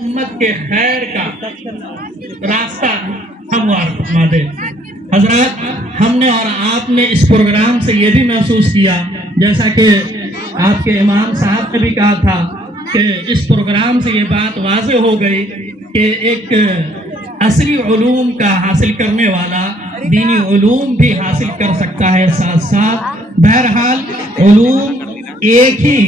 उम्मत के खैर का रास्ता हमवार फरमा दे। हजरत, हमने और आपने इस प्रोग्राम से ये भी महसूस किया, जैसा कि आपके इमाम साहब ने भी कहा था कि इस प्रोग्राम से ये बात वाज़ेह हो गई कि एक असली उलूम का हासिल करने वाला दीनी उलूम भी हासिल कर सकता है साथ साथ। बहरहाल उलूम एक ही,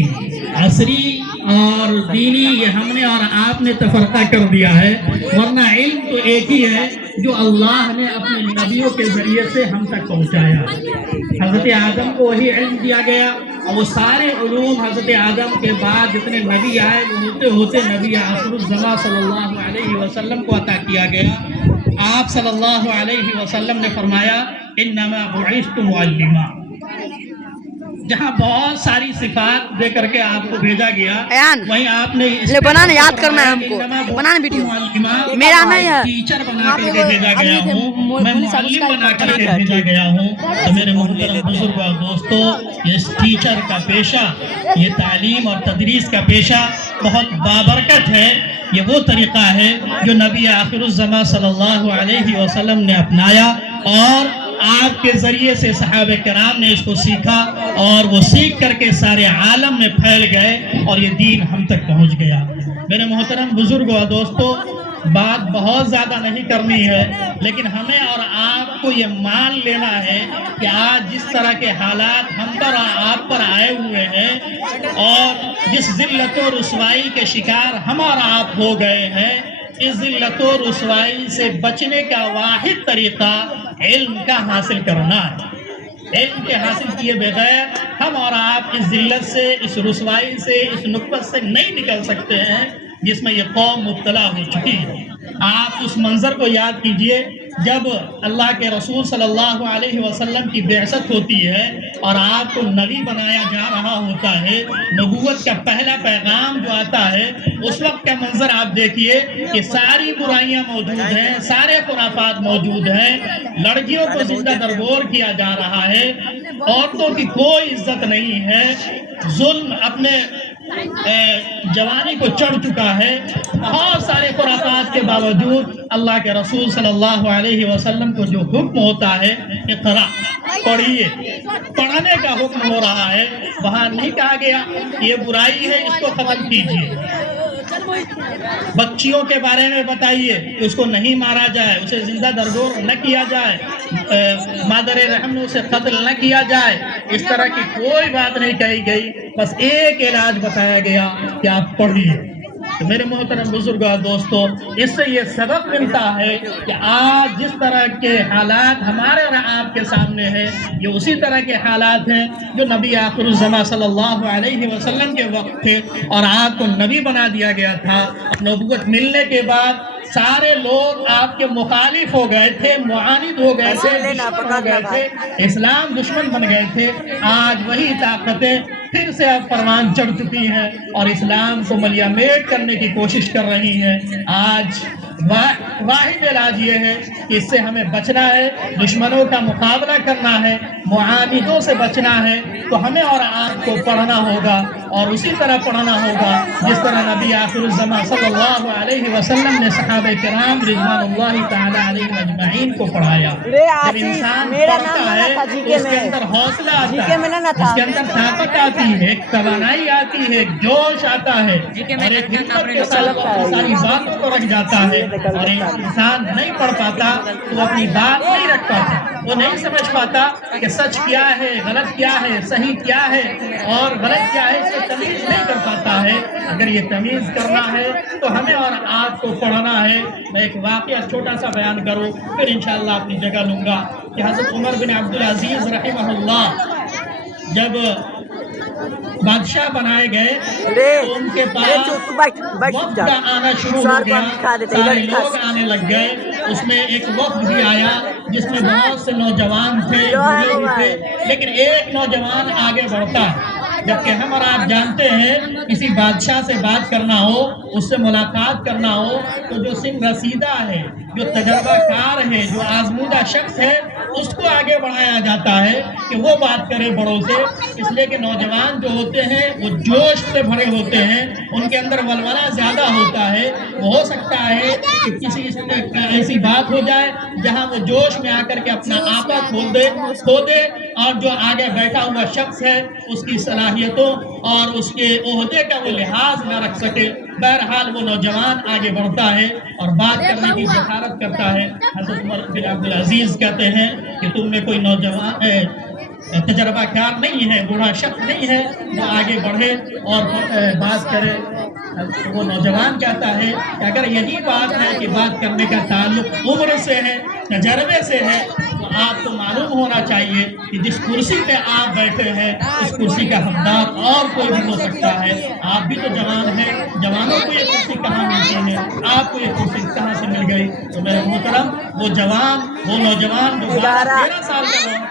असली और दीनी ये हमने और आपने तफरका कर दिया है, वरना इल्म तो एक ही है जो अल्लाह ने अपने नबियों के जरिए से हम तक पहुंचाया। हजरत आदम को वही इल्म दिया गया और वो सारे उलूम हजरत आदम के बाद जितने नबी आए होते होते नबी आखिरुज़्ज़मा सल्लल्लाहु अलैहि वसल्लम को अता किया गया। आप सल्लल्लाहु अलैहि वसल्लम ने फरमाया, इन्नमा बुइस्तु मुअल्लिमा। जहाँ बहुत सारी सिफात दे करके आपको भेजा गया, वहीं आपने बनाना याद करना है हमको, बनाना वीडियो मेरा नहीं है, टीचर बना करके भेजा गया हूँ, मैं मुअल्लिम बना करके भेजा गया हूँ। तो मेरे मोहतरम बुजुर्ग और दोस्तों, इस टीचर का पेशा, ये तालीम और तदरीस का पेशा बहुत बाबरकत है। ये वो तरीक़ा है जो नबी आखिरुज़्ज़मा सल्लल्लाहु अलैहि वसल्लम ने अपनाया और आपके ज़रिए से सहाबे किराम ने इसको सीखा और वो सीख करके सारे आलम में फैल गए और ये दीन हम तक पहुंच गया। मेरे मोहतरम बुजुर्ग और दोस्तों, बात बहुत ज़्यादा नहीं करनी है, लेकिन हमें और आपको ये मान लेना है कि आज जिस तरह के हालात हम पर आप पर आए हुए हैं और जिस ज़िल्लत और रुसवाई के शिकार हम और आप हो गए हैं, इस ज़िल्लत और रुसवाई से बचने का वाहिद तरीक़ा इल्म का हासिल करना है। इल्म के हासिल किए बगैर हम और आप इस ज़िल्लत से, इस रुसवाई से, इस नुक्बत से नहीं निकल सकते हैं जिसमें ये कौम मुब्तला हो चुकी है। आप उस मंज़र को याद कीजिए जब अल्लाह के रसूल सल्लल्लाहु अलैहि वसल्लम की बेअसत होती है और आपको नबी बनाया जा रहा होता है, नबूवत का पहला पैगाम जो आता है, उस वक्त का मंजर आप देखिए कि सारी बुराइयां मौजूद हैं, सारे खुराफात मौजूद हैं, लड़कियों को जिंदा दरगोर किया जा रहा है, औरतों की कोई इज्जत नहीं है, जुल्म अपने जवानी को चढ़ चुका है। बहुत सारे खुराफात के बावजूद अल्लाह के रसूल सल्लल्लाहु अलैहि वसल्लम को जो हुक्म होता है, इक़रा, पढ़िए, पढ़ने का हुक्म हो रहा है, वहाँ नहीं कहा गया ये बुराई है, इसको खत्म कीजिए। बच्चियों के बारे में बताइए कि उसको नहीं मारा जाए, उसे जिंदा दरगोर न किया जाए, मादर रहम ने उसे कत्ल न किया जाए, इस तरह की कोई बात नहीं कही गई। बस एक इलाज बताया गया कि आप पढ़िए। तो मेरे मोहतरम बुजुर्ग और दोस्तों, इससे ये सबक मिलता है कि आज जिस तरह के हालात हमारे और आपके सामने हैं, ये उसी तरह के हालात हैं जो नबी आखिरुज़्ज़मा सल्लल्लाहु अलैहि वसल्लम के वक्त थे और आपको नबी बना दिया गया था। नबूवत मिलने के बाद सारे लोग आपके मुखालिफ हो गए थे, मुआनिद हो गए थे, दुश्मन हो गए थे, इस्लाम दुश्मन बन गए थे। आज वही ताकतें फिर से अब परवान चढ़ चुकी हैं और इस्लाम को मलियामेट करने की कोशिश कर रही हैं। आज वाहिद इलाज ये है कि इससे हमें बचना है, दुश्मनों का मुकाबला करना है, मुआनिदों से बचना है, तो हमें और आपको पढ़ना होगा और उसी तरह पढ़ना होगा जिस तरह नबी आखिरुज़्ज़मा सल्लल्लाहु अलैहि वसल्लम ने सहाबे किराम रिज़वानुल्लाहि तआला अलैहिम अजमईन को पढ़ाया। जब इंसान पढ़ता है तो उसके अंदर हौसला आता है, उसके अंदर ताकत आती है, तवानाई आती है, जोश आता है और एक हिम्मत के साथ सारी बातों को रख जाता है। और एक इंसान नहीं पढ़ पाता तो अपनी बात नहीं रख पाता, वो नहीं समझ पाता कि सच क्या है, गलत क्या है, सही क्या है और गलत क्या है, इसको तमीज़ नहीं कर पाता है। अगर ये तमीज़ करना है तो हमें और आपको पढ़ना है। मैं एक वाक़या छोटा सा बयान करूँ, फिर इंशाअल्लाह अपनी जगह लूँगा कि हज़रत उमर बिन अब्दुल अज़ीज़ रहमहुल्लाह जब बादशाह बनाए गए तो उनके पास वफ्द आना शुरू हो गया, सारे लोग आने लग गए। उसमें एक वफ्द भी आया जिसमें बहुत से नौजवान थे, बूढ़े भी थे, लेकिन एक नौजवान आगे बढ़ता है। जबकि हम और आप जानते हैं किसी बादशाह से बात करना हो, उससे मुलाकात करना हो, तो जो सिन रसीदा है, जो तजर्बाकार है, जो आजमूदा शख्स है, اس کو آگے بڑھایا جاتا ہے کہ وہ بات کرے بڑوں سے، اس لیے کہ نوجوان جو ہوتے ہیں وہ جوش سے بھرے ہوتے ہیں، ان کے اندر ولولہ زیادہ ہوتا ہے، وہ ہو سکتا ہے کہ کسی ایسی بات ہو جائے جہاں وہ جوش میں آ کر کے اپنا آپا کھو دے اور جو آگے بیٹھا ہوا شخص ہے اس کی صلاحیتوں اور اس کے عہدے کا وہ لحاظ نہ رکھ سکے۔ بہرحال وہ نوجوان آگے بڑھتا ہے اور بات کرنے کی جسارت کرتا ہے۔ حضرت عمر بن عبدالعزیز کہتے ہیں کہ تم میں کوئی نوجوان تجربہ کار نہیں ہے، بوڑھا شخص نہیں ہے جو آگے بڑھے اور بات کرے۔ وہ نوجوان کہتا ہے کہ اگر یہی بات ہے کہ بات کرنے کا تعلق عمر سے ہے، تجربے سے ہے، تو آپ کو معلوم ہونا چاہیے کہ جس کرسی پہ آپ بیٹھے ہیں اس کرسی کا حقدار اور کوئی بھی ہو سکتا ہے۔ آپ بھی تو جوان ہیں، جوانوں کو یہ کرسی کہاں ملتی ہے، آپ کو یہ کرسی کہاں سے مل گئی؟ تو میرے محترم وہ نوجوان جو 13 سال کا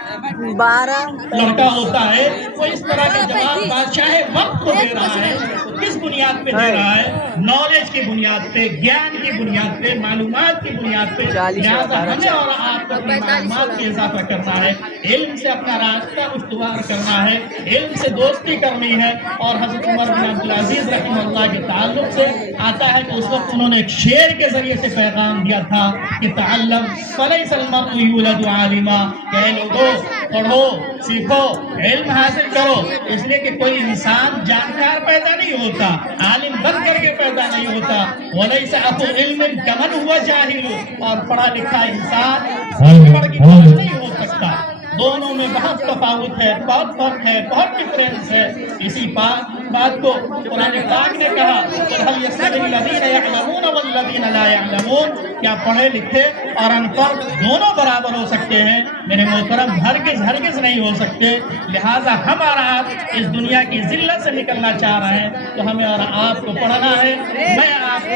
لڑکا ہوتا ہے وہ اس طرح کے جواب بادشاہ وقت کو دے رہا ہے، کس بنیاد پہ دے رہا ہے؟ نالج کی بنیاد پہ، گیان کی بنیاد پہ، معلومات کی بنیاد پہ۔ لہٰذا ہمیں اور آپ کو اپنی معلومات میں اضافہ کرنا ہے، علم سے اپنا راستہ استوار کرنا ہے، علم سے دوستی کرنی ہے۔ اور حضرت عمر بن عبدالعزیز رحمہ اللہ کے تعلق سے آتا ہے کہ اس وقت انہوں نے ایک شعر کے ذریعے سے پیغام دیا تھا کہ تعلم فلیس المرء یولد عالما، کہ اے لوگو پڑھو، سیکھو، علم حاصل کرو، اس لیے کہ کوئی انسان جانکار پیدا نہیں ہوتا، عالم بن کر کے پیدا نہیں ہوتا۔ وَلَيْسَ أَخُو عِلْمٍ كَمَنْ هُوَ جَاهِلُ، اور پڑھا لکھا انسان پڑھ کی طرح نہیں ہو سکتا۔ دونوں میں بہت تفاوت ہے، بہت فرق ہے، بہت ڈفرینس ہے۔ اسی بات کو قرآن پاک نے کہا هَلْ يَسْتَوِي الَّذِينَ يَعْلَمُونَ وَالَّذِينَ لَا يَعْلَمُونَ، کیا پڑھے لکھے اور ان پڑھ دونوں برابر ہو سکتے ہیں؟ میرے محترم ہرگز نہیں ہو سکتے۔ لہٰذا ہم اور آپ اس دنیا کی ذلت سے نکلنا چاہ رہے ہیں تو ہمیں اور آپ کو پڑھنا ہے۔ میں آپ کو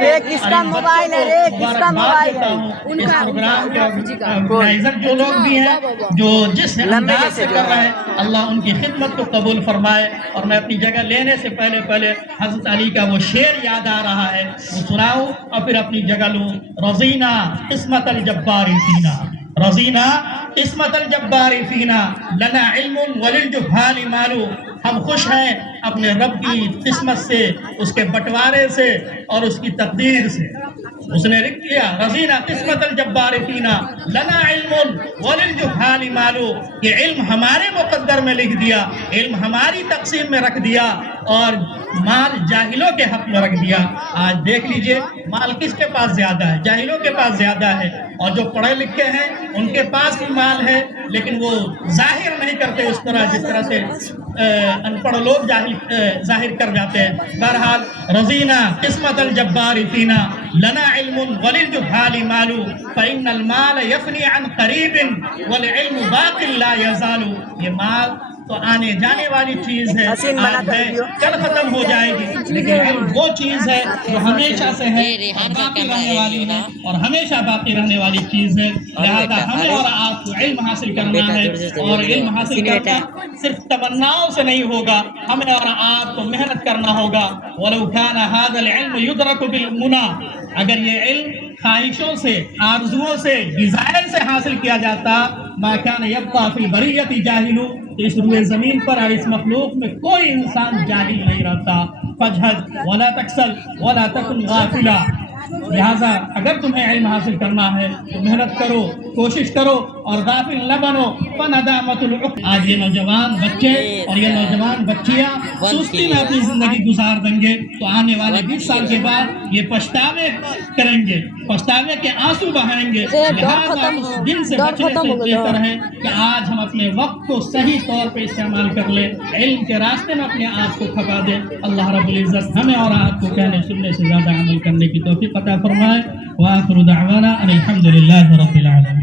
مبارکباد دیتا ہوں اس پروگرام کے آرگنائزر جو لوگ بھی ہیں، جو جس انداز سے کر رہے ہیں، اللہ ان کی خدمت کو قبول فرمائے۔ اور میں اپنی جگہ لینے سے پہلے حضرت علی کا وہ شعر یاد آ رہا ہے، وہ سناؤں اور پھر اپنی جگہ لوں۔ رضینا قسمت الجبار فینا، رضینا قسمت الجبار فینا، لنا علم وللجہال مال، ہم خوش ہیں اپنے رب کی قسمت سے، اس کے بٹوارے سے اور اس کی تقدیر سے۔ اس نے لکھ دیا رضینا قسمت الجبار فینا لنا علم وللجہال مال، یہ علم ہمارے مقدر میں لکھ دیا، علم ہماری تقسیم میں رکھ دیا اور مال جاہلوں کے حق میں رکھ دیا۔ آج دیکھ لیجئے مال کس کے پاس زیادہ ہے؟ جاہلوں کے پاس زیادہ ہے، اور جو پڑھے لکھے ہیں ان کے پاس بھی مال ہے، لیکن وہ ظاہر نہیں کرتے اس طرح جس طرح سے ان پڑھ لوگ ظاہر کر جاتے ہیں۔ بہرحال رضینا قسمت الجبار فینا لنا علم وللجہال مال، فإن المال یفنی عن قریب والعلم باق لا یزال، یہ مال تو آنے جانے والی چیز ہے، آج ہے کل ختم ہو جائے گی، لیکن علم وہ چیز ہے جو ہمیشہ سے ہے، باقی رہنے والی ہے اور ہمیشہ باقی رہنے والی چیز ہے۔ لہذا ہمیں اور آپ کو علم حاصل کرنا ہے، اور علم حاصل کرنا صرف تمناؤں سے نہیں ہوگا، ہمیں اور آپ کو محنت کرنا ہوگا۔ وَلَوْ كَانَ هَذَا الْعِلْمُ يُدْرَكُ بِالْمُنَى، اگر یہ علم خواہشوں سے، آرزوؤں سے، ڈیزائر سے حاصل کیا جاتا، مَا كَانَ يَبْقَى فِي الْبَرِيَّةِ جَاهِلٌ، تو اس روئے زمین پر اور اس مخلوق میں کوئی انسان جاہل نہیں رہتا۔ فَاجْهَدْ وَلَا تَكْسَلْ وَلَا تَكُنْ غَافِلًا، لہٰذا اگر تمہیں علم حاصل کرنا ہے تو محنت کرو، کوشش کرو اور غافل نہ بنو۔ فَنَدَامَةُ الْعُقْبَى، آج یہ نوجوان بچے اور یہ نوجوان بچیاں سستی میں اپنی زندگی گزار دیں گے تو آنے والے 20 سال کے بعد یہ پچھتاوے کریں گے، پچھتاوے کے آنسو بہائیں گے۔ لہٰذا اس دن سے بچنے سے بہتر ہے کہ آج ہم اپنے وقت کو صحیح طور پہ استعمال کر لیں، علم کے راستے میں اپنے آپ کو کھپا دیں۔ اللہ رب العزت ہمیں اور آپ کو کہنے سننے سے زیادہ عمل کرنے کی توفیق عطا فرمائے۔ وآخر دعوانا ان الحمد للہ رب العالمین۔